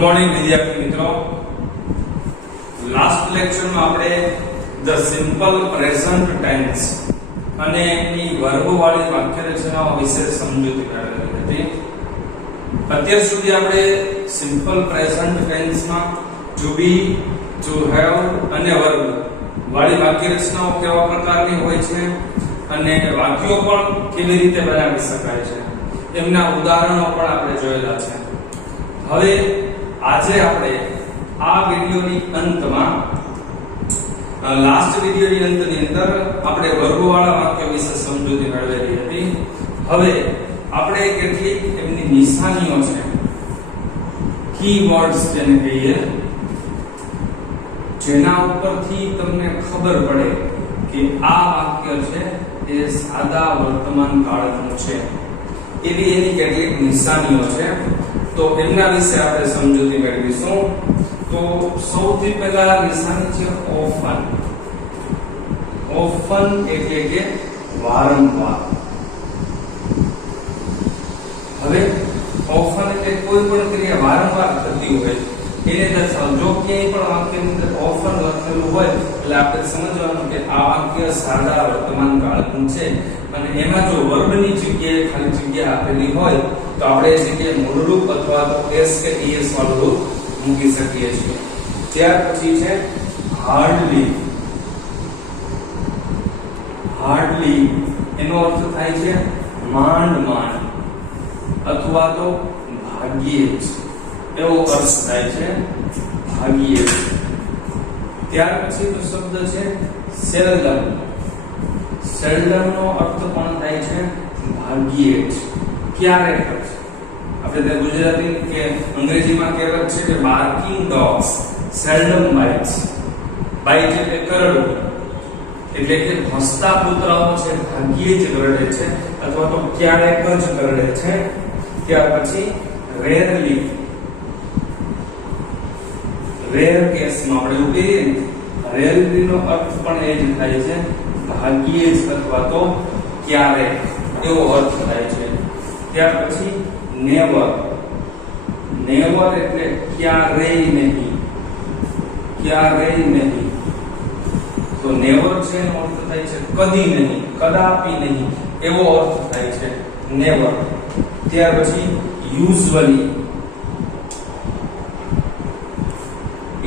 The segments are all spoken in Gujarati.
ગુડ મોર્નિંગ વિદ્યાર્થી મિત્રો. લાસ્ટ લેક્ચરમાં આપણે ધ સિમ્પલ પ્રેઝન્ટ ટેન્સ અને એની વર્ગવાળી વાક્ય રચનાઓ વિશે સમજૂતી મેળવેલી હતી. અત્યાર સુધી આપણે સિમ્પલ પ્રેઝન્ટ ટેન્સમાં ટુ બી, ટુ હેવ અને વર્ગ વાળી વાક્ય રચનાઓ કેવા પ્રકારની હોય છે અને વાક્યો પણ કેવી રીતે બનાવી શકાય છે એમના ઉદાહરણો પણ આપણે જોયેલા છે. હવે આજે આપણે આ વિડિયોની અંતમાં લાસ્ટ વિડિયોની અંતની અંદર આપણે વર્ગવાળા વાક્ય વિશે સમજૂતી મેળવેલી હતી. હવે આપણે કેટલીક એમની નિશાનીઓ છે, કીવર્ડ્સ જેને કહીએ, જેના ઉપરથી તમને ખબર પડે કે આ વાક્ય છે એ સાદા વર્તમાન કાળનું છે, એવી એની કેટલીક નિશાનીઓ છે. તો એમના વિશે આપણે સમજૂતી મેળવીશું. તો સૌથી પહેલા નિશાની છે ઓફન. ઓફન એટલે કે વારંવાર. હવે ઓફન એટલે કોઈ પણ ક્રિયા વારંવાર થતી હોય એને દર્શાવ. જો ક્યાંય પણ વાક્યની અંદર ઓફન લખેલું હોય એટલે આપણે સમજવાનું કે આ વાક્ય સાદા વર્તમાન કાળનું છે. અને એમાં જો વર્બની જગ્યાએ ખાલી જગ્યા આપેલી હોય તો આપણે એ જગ્યાએ મૂળરૂપ અથવા તો એસ કે ઈએસ વાળું રૂપ મૂકી શકીએ છીએ. ત્યાર પછી છે હાર્ડલી. હાર્ડલી એનો અર્થ થાય છે માંડ માંડ અથવા તો ભાગ્યે જ, એવો અર્થ થાય છે ભાગ્યે જ. ત્યાર પછીનો શબ્દ છે સેલ્ડમ. સેલ્ડમ નો અર્થ પણ થાય છે ભાગ્યે જ, ક્યારેક જ. આપણે તે ગુજરાતી કે અંગ્રેજીમાં કહેવત છે કે બાર્કિંગ ડોગ્સ સેલ્ડમ બાઇટ્સ. બાઇટ એટલે કરડવું, એટલે કે ભસતા કૂતરાઓ છે ભાગ્યે જ કરડે છે અથવા તો ક્યારેક જ કરડે છે. ત્યાર પછી રેરલી. રેર કેસમાં આપણે એવું કહીએ ને, રેરલી નો અર્થ પણ એ જ થાય છે ભાગ્યે જ અથવા તો ક્યારેક, એવો અર્થ થાય છે. ત્યાર પછી નેવર. નેવર એટલે ક્યારેય નહીં, ક્યારેય નહીં. તો નેવર છે એનો અર્થ થાય છે કદી નહીં, કદાપી નહીં, એવો અર્થ થાય છે નેવર. ત્યાર પછી યુઝ્યુઅલી.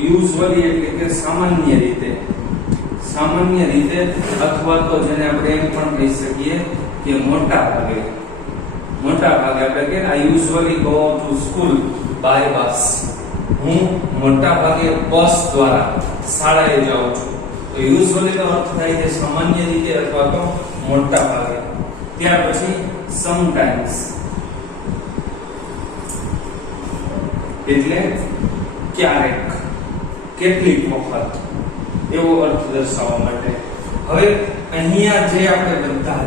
યુઝ્યુઅલી એટલે કે સામાન્ય રીતે. સામાન્ય રીતે અથવા તો જેને આપણે એમ પણ કહી શકીએ કે મોટા ભાગે. મોટા ભાગે આપણે કે I usually go to school by bus. હું મોટા ભાગે બસ દ્વારા શાળાએ જાઉં છું. તો યુઝ્યુઅલી નો અર્થ થાય છે સામાન્ય રીતે અથવા તો મોટા ભાગે. ત્યાર પછી સમટાઇમ્સ એટલે ક્યારેક, કેટલીક વખત, એવો અર્થ દર્શાવવા માટે. હવે અહીંયા જે આપણે બધા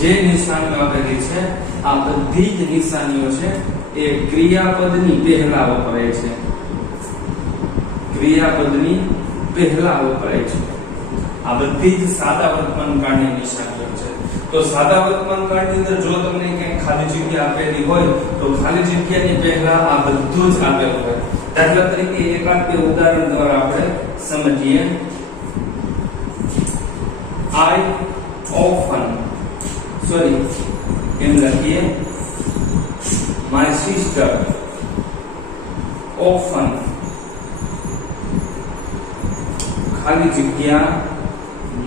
જે નિશાનીઓ આપેલી છે આ બધી જ નિશાનીઓ છે એ ક્રિયાપદની પહેલા વપરાય છે. ક્રિયાપદની પહેલા વપરાય છે. આ બધી જ સાદા વર્તમાન કાળની નિશાનીઓ છે. તો સાદા વર્તમાન કાળની અંદર જો તમને ક્યાંય ખાલી જગ્યા આપેલી હોય તો ખાલી જગ્યાની પહેલા આ બધું જ આપેલું હોય. દાખલા તરીકે એકાદ બે ઉદાહરણ દ્વારા આપણે સમજીએ. I often, એમ લખીએ, my sister often, ખાલી જગ્યા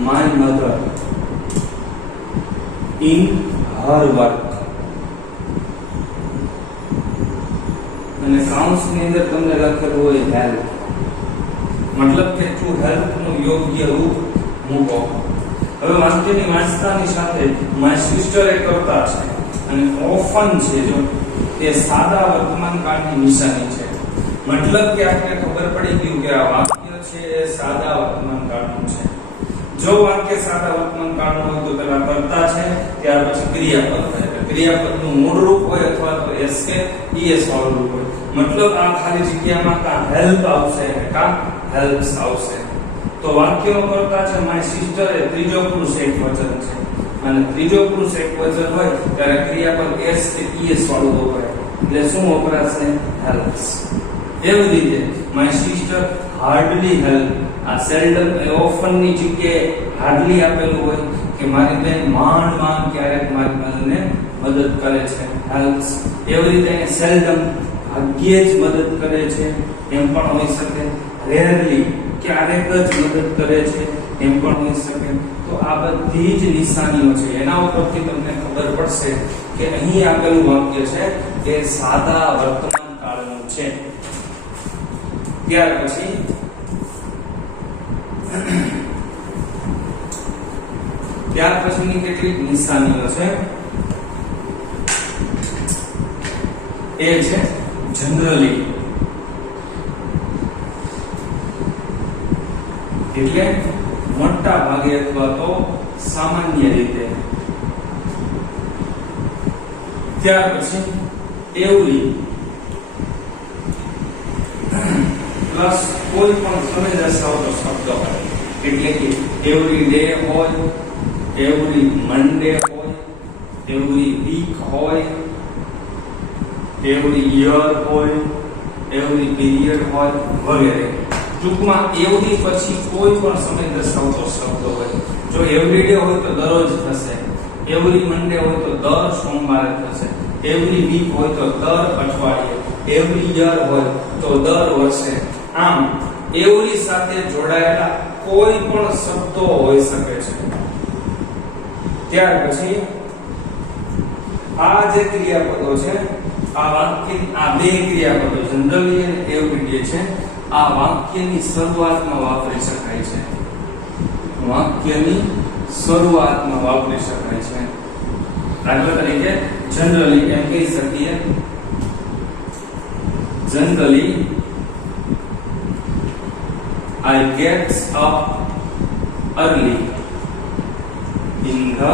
my mother in her work. અને કાઉન્સની અંદર તમને લખેલું હોય હેલ્પ, મતલબ કે ટુ હેલ્પ નું યોગ્ય રૂપ મૂકો. હવે વાક્યની વાંચતાની સાથે માય સિસ્ટર એ કર્તા છે અને ઓફન છે જો એ સાદા વર્તમાન કાળની નિશાની છે. મતલબ કે આપણે ખબર પડી ગયું કે આ વાક્ય છે એ સાદા વર્તમાન કાળનું છે. જો વાક્ય સાદા વર્તમાન કાળનું હોય તો પેલા કર્તા છે, ત્યાર પછી ક્રિયાપદ હોય. ક્રિયાપદનું મૂળ રૂપ હોય અથવા તો એસ કે ઈએસ વાળું રૂપ હોય. મતલબ આ ખાલી જગ્યામાં કા હેલ્પ આવશે અને કા હેલ્પ્સ આવશે. તો વાક્યનો કર્તા છે માય સિસ્ટર એ ત્રીજો પુરુષ એકવચન છે અને ત્રીજો પુરુષ એકવચન હોય ત્યારે ક્રિયાપદ એસ કે ઈએસ વાળું વપરાય. એટલે શું વપરાશે? હેલ્પ્સ. એવી રીતે માય સિસ્ટર હાર્ડલી હેલ્પ. આ સેલ્ડમ એ ઓફન ની જગ્યાએ હાર્ડલી આપેલું હોય કે મારી બેન માંડ ક્યારેક મારી બહેનને મદદ કરે છે, હેલ્પ્સ. એવી રીતે સેલ્ડમ ભાગ્યે જ મદદ કરે છે એમ પણ હોઈ શકે. રેરલી ક્યારેક જ મદદ કરે છે એમ પણ હોઈ શકે. તો આ બધી જ નિશાનીઓ છે, એના ઉપરથી તમને ખબર પડશે કે અહીં આપેલું વાક્ય છે કે સાદા વર્તમાન કાળનું છે. ત્યાર પછી પછીની કેટલીક નિશાનીઓ છે એ છે જનરલી, એટલે મોટા ભાગે અથવા તો સામાન્ય રીતે. ત્યાર પછી એવરી પ્લસ કોઈ પણ સમય દર્શાવતો શબ્દ હોય, એટલે કે એવરી ડે હોય, એવરી મંડે હોય, એવરી વીક હોય, એવરી યર હોય, એવરી પીરિયડ હોય વગેરે. ટૂંકમાં એવરી પછી કોઈ પણ સમય દર્શાવતો શબ્દ હોય. જો એવરી ડે હોય તો દરરોજ થશે, એવરી મંડે હોય તો દર સોમવારે થશે, એવરી વીક હોય તો દર અઠવાડિયે, એવરી યર હોય તો દર વર્ષે. આમ એવરી સાથે જોડાયેલા કોઈ પણ શબ્દો હોઈ શકે છે. ત્યાર પછી આ જે ક્રિયાપદો છે, આ વાક્ય આ બે ક્રિયાપદો જનરલી અને એવરી ડે છે, આ વાક્યની શરૂઆતમાં વાપરી શકાય છે. વાક્યની શરૂઆતમાં વાપરી શકાય છે. દાખલા તરીકે જનરલી એમ કહી શકીએ, generally I get up early in the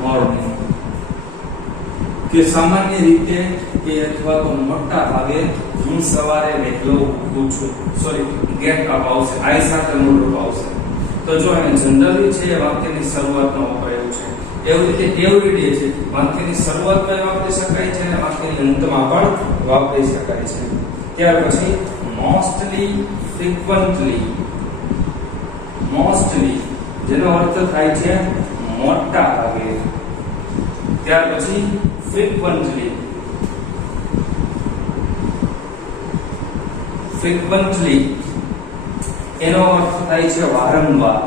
morning. કે સામાન્ય રીતે કે અથવા તો મોટા ભાગે હું સવારે વહેલો ઉઠું છું. get up આવશે, I સાથે મોટું આવશે. તો જો એને જનરલી છે એ વાક્યની શરૂઆતમાં વપરાયું છે. એવી રીતે એવરી ડે છે, વાક્યની શરૂઆતમાં વાપરી શકાય છે અને વાક્યની અંતમાં પણ વાપરી શકાય છે. ત્યાર પછી મોસ્ટલી, ફ્રીક્વન્ટલી. મોસ્ટલી જેનો અર્થ થાય છે મોટા ભાગે. ત્યાર પછી ફ્રીક્વન્ટલી. ફ્રીક્વન્ટલી એનો અર્થ થાય છે વારંવાર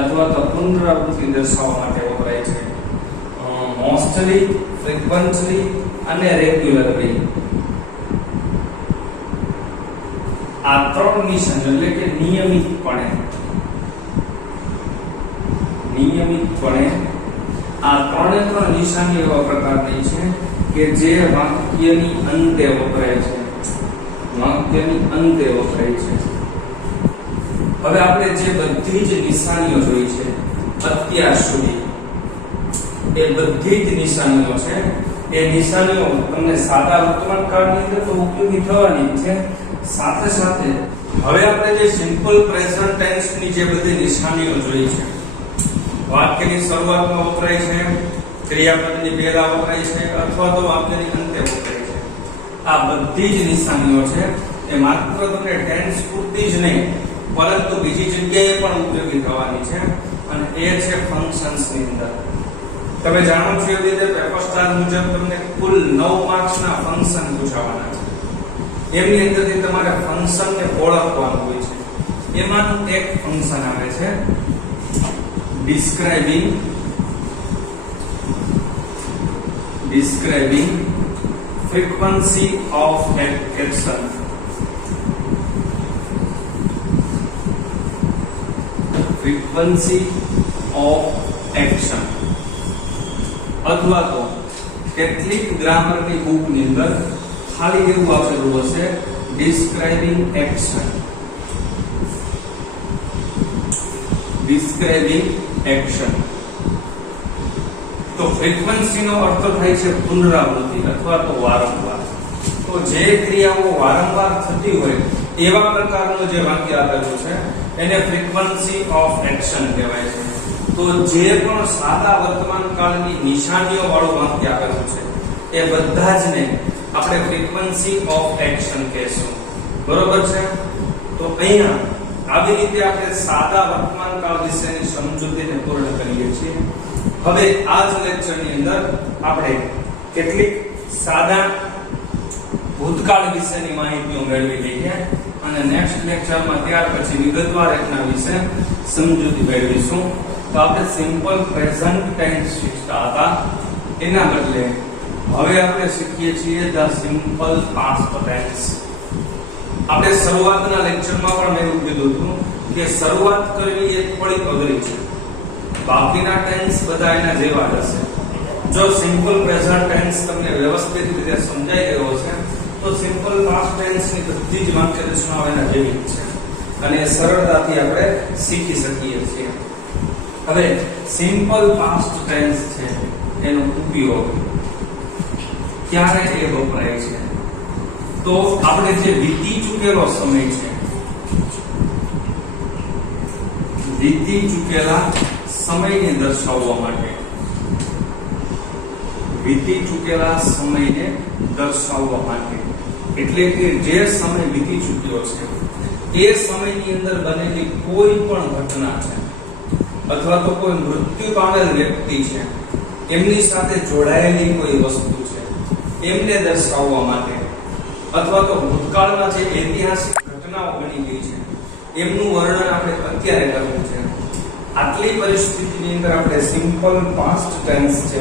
અથવા તો પુનરાવૃત્તિ દર્શાવવા માટે વપરાય છે. મોસ્ટલી, ફ્રીક્વન્ટલી અને રેગ્યુલરલી. આ ત્રણ નિશાન એટલે કે નિયમિતપણે આ ત્રણ નિશાની એવા પ્રકારની છે કે જે વાક્યની અંતે વપરાય છે. વાક્યની અંતે વપરાય છે. હવે આપણે જે બધી જ નિશાનીઓ જોઈ છે અત્યાર સુધી, એ બધી જ નિશાનીઓ છે. એ નિશાનીઓ તમને સાદા વર્તમાન કાળની અંદર તો ઉપયોગી થવાની છે. સાથે સાથે હવે આપણે જે સિમ્પલ પ્રેઝન્ટ ટેન્સ ની જે બધી નિશાનીઓ જોઈ છે, વાક્યની શરૂઆતમાં વપરાય છે, ક્રિયાપદની પહેલા વપરાય છે અથવા તો વાક્યની અંતે વપરાય છે. આ બધી જ નિશાનીઓ છે એ માત્ર તમને ટેન્સ પૂરતી જ નહીં પરંતુ બીજી જગ્યાએ પણ ઉપયોગી થવાની છે, અને એ છે ફંક્શન્સ ની અંદર. તમે જાણો છો એ રીતે પેપર સ્ટાર મુજબ તમને કુલ 9 માર્ક્સના ફંક્શન પૂછાવાના છે. એમની અંદરથી તમારે ફંક્શનને ઓળખવાનું હોય છે. એમાંનું એક ફંક્શન આવે છે describing frequency of action. Frequency of action. અથવા તો કેટલીક ગ્રામરની બુકની અંદર ખાલી એવું આપેલું હશે describing action. describing action. તો ફ્રીક્વન્સી નો અર્થ થાય છે પુનરાવૃત્તિ અથવા તો વારંવાર. તો જે ક્રિયાઓ વારંવાર થતી હોય એવા પ્રકારનું જે વાક્ય આપેલું છે એને ફ્રીક્વન્સી ઓફ એક્શન કહેવાય છે. તો જે પણ સાદા વર્તમાન કાળની નિશાનીઓ વાળું વાક્ય આપેલું છે એ બધા જ ને આપણે ફ્રીક્વન્સી ઓફ એક્શન કહેશું. બરોબર છે? તો અહીંયા આવી રીતે આપણે સાદા વર્તમાન કાળ વિશેની સમજૂતીને પૂર્ણ કરીએ છીએ. હવે આ જ લેક્ચરની અંદર આપણે કેટલીક સાદા ભૂતકાળ વિશેની માહિતીઓ મેળવી લઈએ અને નેક્સ્ટ લેક્ચરમાં ત્યાર પછી વિગતવાર એના વિશે સમજૂતી મેળવીશું. તો આપણે સિમ્પલ પ્રેઝન્ટ ટેન્સ શીખતા હતા, એના બદલે હવે આપણે શીખીએ છીએ ધ સિમ્પલ પાસ્ટ ટેન્સ. આપણે શરૂઆતના લેક્ચરમાં પણ મેં એવું કીધું હતું કે શરૂઆત કરવી એ થોડી અઘરી છે. બાકીના ટેન્સ બધા એના જેવા જ હશે. જો સિમ્પલ પ્રેઝન્ટ ટેન્સ તમને વ્યવસ્થિત રીતે સમજાઈ ગયો છે તો સિમ્પલ પાસ્ટ ટેન્સ ની બધી જ વાક્ય રચનાઓ એના જેવી જ છે અને સરળતાથી આપણે શીખી શકીએ છીએ. હવે સિમ્પલ પાસ્ટ ટેન્સ છે એનો ઉપયોગ ક્યારે એ વપરાય છે? તો આપણે જે વીતી ચૂકેલો સમય છે, વીતી ચૂકેલા સમયને દર્શાવવા માટે, વીતી ચૂકેલા સમયને દર્શાવવા માટે, એટલે કે જે સમય વીતી ચૂક્યો છે એ સમયની અંદર બનેલી કોઈ પણ ઘટના છે અથવા તો કોઈ મૃત્યુ પામેલ વ્યક્તિ છે, એમની સાથે જોડાયેલી કોઈ વસ્તુ છે, એમને દર્શાવવા માટે, અથવા તો ભૂતકાળમાં જે ઐતિહાસિક ઘટનાઓ બની ગઈ છે એમનું વર્ણન આપણે અત્યારે કરવું છે. આટલી પરિસ્થિતિની અંદર આપણે સિમ્પલ પાસ્ટ ટેન્સ છે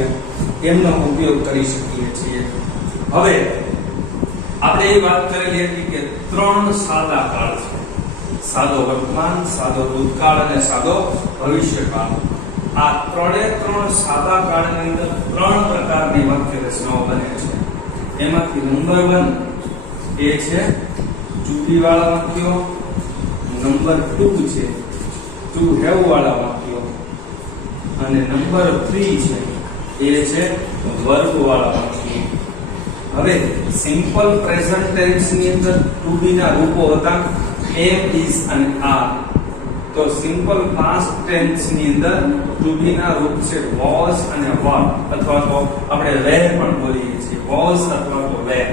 એમનો ઉપયોગ કરી શકીએ છીએ. હવે આપણે એ વાત કરેલી હતી કે ત્રણ સાદા કાળ છે: સાદો વર્તમાન, સાદો ભૂતકાળ અને સાદો ભવિષ્યકાળ. આ ત્રણ સાદા કાળની અંદર ત્રણ પ્રકારની વાક્ય રચનાઓ બને છે. એમાંથી નંબર 1 એ છે ચૂંટીવાળા વાક્યો, નંબર 2 છે ટુ હેવ વાળા વાક્યો અને નંબર 3 છે એ છે વર્બ વાળા વાક્યો. હવે સિમ્પલ પ્રેઝન્ટ ટેન્સ ની અંદર ટુ બી ના રૂપો હતા એમ, ઇઝ અને આર. તો સિમ્પલ પાસ્ટ ટેન્સ ની અંદર ટુ બી ના રૂપ છે વોઝ અને વર, અથવા તો આપણે વેર પણ બોલીએ છીએ, વોઝ અથવા તો વેર.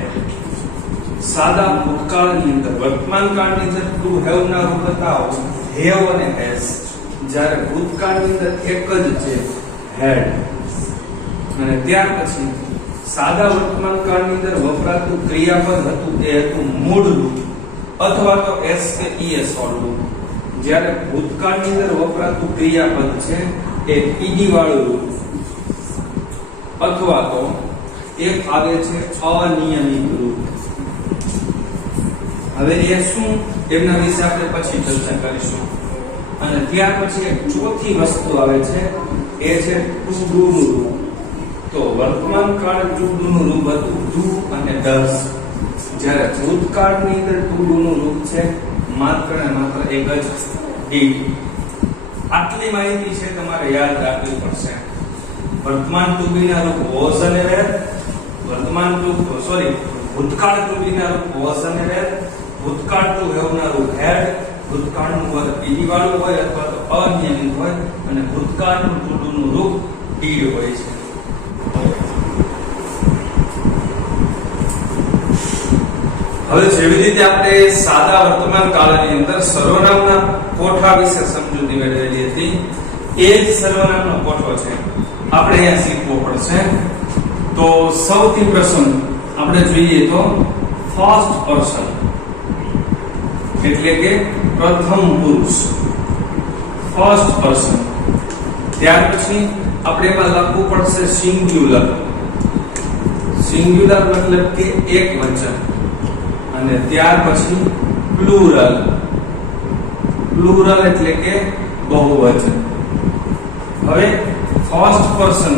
સાદા ભૂતકાળની અંદર, વર્તમાન કાળની અંદર ટુ હેવ ના રૂપ હતા હેવ અને હેઝ. જ્યારે ભૂતકાળની અંદર એક જ છે હેડ. અને ત્યાર પછી સાદા વર્તમાન કાળની અંદર વપરાતું ક્રિયાપદ હતું એ હતું મૂળ રૂપ અથવા તો એસ કે ઈએસ વાળું. જ્યારે ભૂતકાળની અંદર વપરાતું ક્રિયાપદ છે એ ઈડી વાળું રૂપ અથવા તો એક આવે છે અનિયમિત રૂપ. હવે એ શું, એમના વિશે આપણે પછી ચર્ચા કરીશું. અને ત્યાર પછી એક ચોથી વસ્તુ આવે છે એ છે ટુ ડુ નું રૂપ. તો વર્તમાન કાળ ટુ ડુ નું રૂપ હતું ડુ અને ડઝ. જ્યારે ભૂતકાળની અંદર ટુ ડુ નું રૂપ છે માત્ર ને માત્ર એક જ ડીડ. આટલી માહિતી છે તમારે યાદ રાખવી પડશે. વર્તમાન ટુ બી ના રૂપ વોઝ અને વેર, ભૂતકાળ ટુ બી ના રૂપ વોઝ અને વેર, ભૂતકાળ ટુ હેવ ના રૂપ હેડ, ભૂતકાળનું વર્ગ ઈડી વાળું હોય અથવા તો અનિયમિત હોય અને ભૂતકાળનું ટુ ડુ નું રૂપ ડીડ હોય છે. હવે જેવી રીતે આપણે સાદા વર્તમાન કાળની અંદર સર્વનામના કોઠા વિશે સમજૂતી મેળવેલી હતી, એ જ સર્વનામનો કોઠો છે આપણે અહીંયા શીખવો પડશે. તો સૌથી પ્રથમ આપણે જોઈએ તો ફર્સ્ટ પર્સન એટલે કે પ્રથમ પુરુષ, ફર્સ્ટ પર્સન. ત્યાર પછી આપણે એમાં લખવું પડશે સિંગ્યુલર. સિંગ્યુલર મતલબ કે એક વચન. અને ત્યાર પછી પ્લુરલ. પ્લુરલ એટલે કે બહુવચન. હવે ફર્સ્ટ પર્સન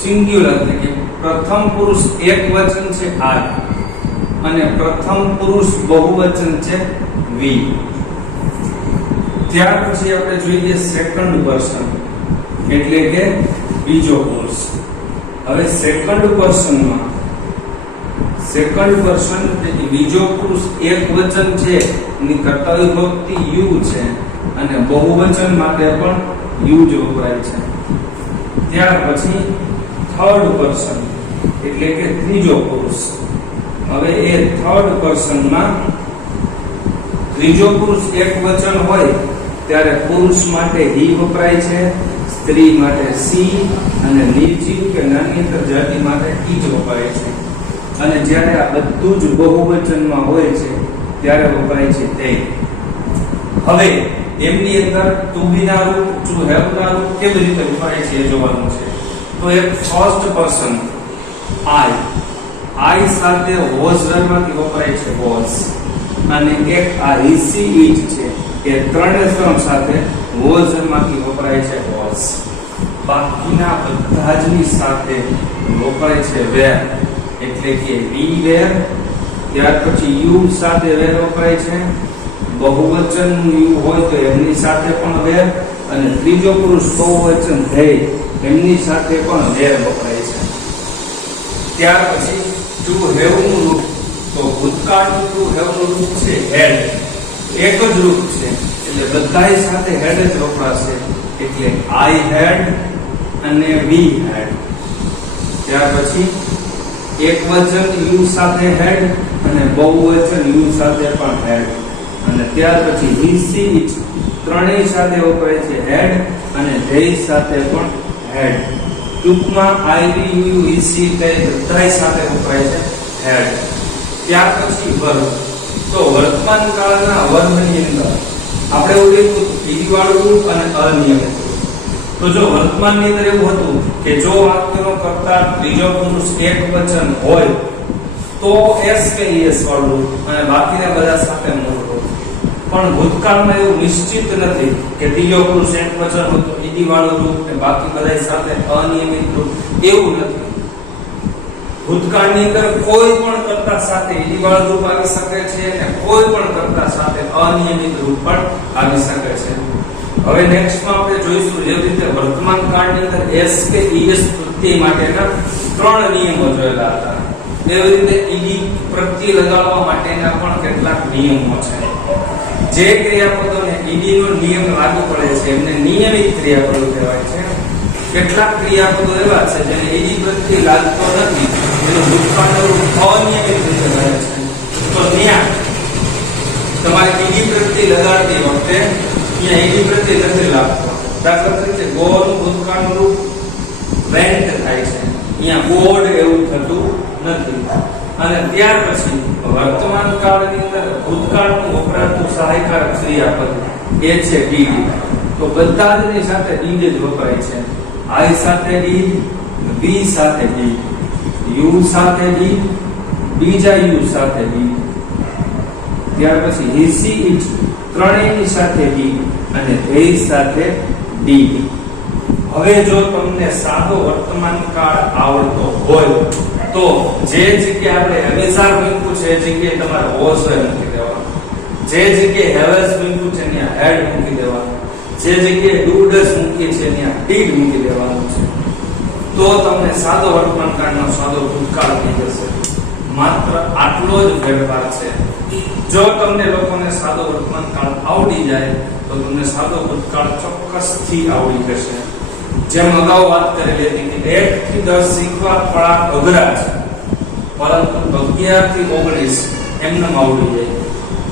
સિંગ્યુલર એટલે કે પ્રથમ પુરુષ એક વચન છે આઈ અને પ્રથમ પુરુષ બહુવચન છે વી. ત્યાર પછી આપણે જોઈએ સેકન્ડ પર્સન એટલે કે બીજો પુરુષ. હવે સેકન્ડ પર્સન એટલે બીજો પુરુષ એક વચન છે, એની કર્તવ્ય વિભક્તિ યુ છે અને બહુવચન માટે પણ યુ જ વપરાય છે. ત્યાર પછી થર્ડ પર્સન એટલે કે ત્રીજો પુરુષ. હવે એ થર્ડ પર્સનમાં ત્રીજો પુરુષ એકવચન હોય ત્યારે પુરુષ માટે હી વપરાય છે, સ્ત્રી માટે સી અને નિર્જીવ કે નાન્યતર જાતિ માટે ઈ જ વપરાય છે. અને જ્યારે આ બધું જ બહુવચનમાં હોય છે ત્યારે વપરાય છે તે. હવે એમની અંદર ટુ બી ના રૂપ, ટુ હેવ ના રૂપ કેવી રીતે વપરાય છે એ જોવાનું છે. તો એક ફર્સ્ટ પર્સન આઈ સાથે વોઝ માંથી વપરાય છે વોઝ, અને એક આ હીસી ઈટ છે કે ત્રણે સાથે વોઝ માંથી વપરાય છે વોઝ. બાકીના બધા જ ની સાથે વપરાય છે વેર, એટલે કે વી વેર. ત્યાર પછી યુ સાથે વેર વપરાય છે, બહુવચન યુ હોય તો એમની સાથે પણ વેર, અને ત્રીજો પુરુષ બહુવચન ધે એમની સાથે પણ વેર વપરાય છે. ત્યાર પછી ટુ હેવ નું રૂપ, તો ભૂતકાળનું ટુ હેવ નું રૂપ છે હેડ, એક જ રૂપ છે એટલે બધાય સાથે હેડ જ વપરાશે, એટલે આઈ હેડ અને વી હેડ. ત્યાર પછી એકવચન યુ સાથે હેડ અને બહુવચન યુ સાથે પણ હેડ, અને ત્યાર પછી હી સી ઇટ ત્રણેય સાથે વપરાય છે હેડ અને ધે સાથે પણ હેડ. ટૂંકમાં આઈ વી યુ હી સી તે બધાય સાથે વપરાય છે હેડ. ત્યાર પછી વર્બ, તો વર્તમાન કાળના વર્બની અંદર આપણે એવું લીધું ઈ વાળું રૂપ અને અનિયમિત રૂપ. તો જો વર્તમાનની અંદર એવું હતું કે જો વાક્યનો કર્તા ત્રીજો પુરુષ એકવચન હોય તો એસ કે એસ વાળું રૂપ અને બાકીના બધા સાથે મૂળ રૂપ. પણ ભૂતકાળમાં એવું નિશ્ચિત નથી કે ત્રીજો પુરુષ એકવચન હોય તો ઈડી વાળું રૂપ ને બાકી બધા સાથે અનિયમિત રૂપ, એવું નથી. ભૂતકાળની અંદર કોઈ પણ કર્તા સાથે ઈડી વાળું રૂપ આવી શકે છે અને કોઈ પણ કર્તા સાથે અનિયમિત રૂપ પણ આવી શકે છે. હવે નેક્સ્ટમાં આપણે જોઈશું જે રીતે વર્તમાન કાળની અંદર એસ કે ઈએસ પ્રત્યય માટેના 3 નિયમો જોયેલા હતા, એવી રીતે ઈડી પ્રત્યય લગાડવા માટેના પણ કેટલાક નિયમો છે. જે ક્રિયાપદોને ઈડી નો નિયમ લાગુ પડે છે એમને નિયમિત ક્રિયાપદો કહેવાય છે. કેટલાક ક્રિયાપદો એવા છે જેને ઈડી પ્રત્યય લાગતો નથી, એનું ભૂતકાળનું રૂપ અનિયમિત રીતે રહે છે. તો ત્યાં તમારે ઈડી પ્રત્યય લગાડતી વખતે અહીંયા ઈડી પ્રત્યય નથી લાગતો. દાખલા તરીકે ગો નું ભૂતકાળનું રૂપ વેન્ટ થાય છે, અહીંયા ગોડ એવું થતું નથી. અને ત્યાર પછી વર્તમાન કાળની અંદર ભૂતકાળનું વપરાતું સહાયકારક ક્રિયાપદ એ છે ડીડ. તો બધા જ ની સાથે ડીડ જ વપરાય છે. આઈ સાથે ડીડ, વી સાથે ડીડ, યુ સાથે ડીડ, બીજા યુ સાથે ડીડ. ત્યાર પછી હી સી ઇટ ત્રણેયની સાથે ડીડ અને ધે સાથે ડીડ. હવે જો તમને સાદો વર્તમાન કાળ આવડતો હોય તો જે જગ્યાએ આપણે હેવેઝાર મૂક્યું છે એ જગ્યાએ તમારે વોઝ મૂકી દેવાનું, જે જગ્યાએ હેવેઝ મૂક્યું છે ત્યાં હેડ મૂકી દેવાનું, જે જગ્યાએ ડુ ડઝ મૂકી છે ત્યાં ડીડ મૂકી દેવાનું છે. તો તમને સાદો વર્તમાન કાળનો સાદો ભૂતકાળ થઈ જશે. માત્ર આટલો જ ફેરફાર છે. જો તમને લોકોને સાદો વર્તમાન કાળ આવડી જાય તો તમને સાદો ભૂતકાળ ચોક્કસથી આવડી જશે. જેમ અગાઉ વાત કરેલી હતી કે 1 થી 10 શીખવા થોડા અઘરા છે, પરંતુ 11 થી 19 એમને આવડી જાય.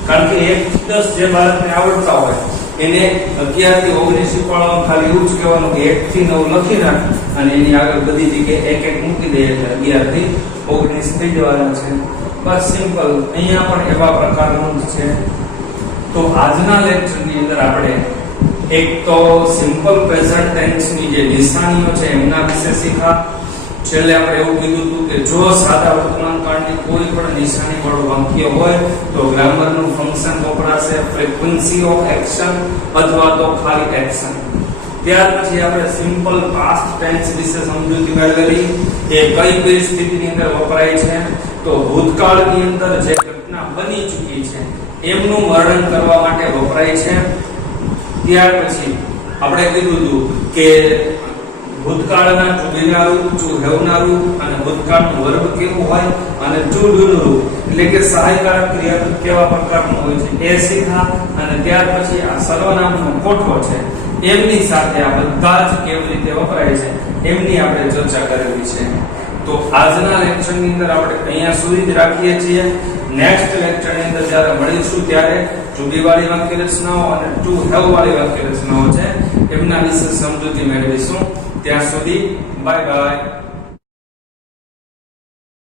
કારણ કે 1 થી 10 જે બાળકને આવડતા હોય એને 11 થી 19 શીખવાડવાનું ખાલી એવું જ કહેવાનું કે 1 થી 9 લખી નાખ અને એની આગળ બધી જગ્યાએ એક એક મૂકી દે એટલે 11 થી 19 થઈ જવાના છે. બસ સિમ્પલ. અહીંયા પણ એવા પ્રકારનું જ છે. તો આજના લેક્ચરની અંદર આપણે એક તો સિમ્પલ પ્રેઝન્ટ ટેન્સ ની જે નિશાનીઓ છે એમના વિશે શીખા. છેલ્લે આપણે એવું કીધું હતું કે જો સાદા વર્તમાન કાળની કોઈ પણ નિશાની વાળું વાક્ય હોય તો ગ્રામરનું ફંક્શન વપરાશે ફ્રીક્વન્સી ઓફ એક્શન અથવા તો ખાલી એક્શન. ત્યાર પછી આપણે સિમ્પલ પાસ્ટ ટેન્સ વિશે સમજૂતી કરેલી, એ કઈ પરિસ્થિતિની અંદર વપરાય છે. તો ભૂતકાળની અંદર જે ઘટના બની ચૂકી છે એમનું વર્ણન કરવા માટે વપરાય છે. ત્યાર પછી આપણે કીધું હતું કે ભૂતકાળના ટુ બી ના રૂપ, ટુ હેવ ના રૂપ અને ભૂતકાળનું વર્બ કેવું હોય અને ટુ ડુ નું રૂપ એટલે કે સહાયકારક ક્રિયાપદ કેવા પ્રકારનું હોય છે એ શીખા. અને ત્યાર પછી આ સર્વનામનો કોઠો છે એમની સાથે આ બધા જ કેવી રીતે વપરાય છે એમની આપણે ચર્ચા કરેલી છે. તો આજના લેક્ચરની અંદર આપણે અહીંયા સુધી જ રાખીએ છીએ. નેક્સ્ટ લેક્ચરની અંદર જ્યારે મળીશું ત્યારે ટુ બી વાળી વાક્ય રચનાઓ અને ટુ હેવ વાળી વાક્ય રચનાઓ છે એમના વિશે સમજૂતી મેળવીશું. ત્યાં સુધી બાય બાય.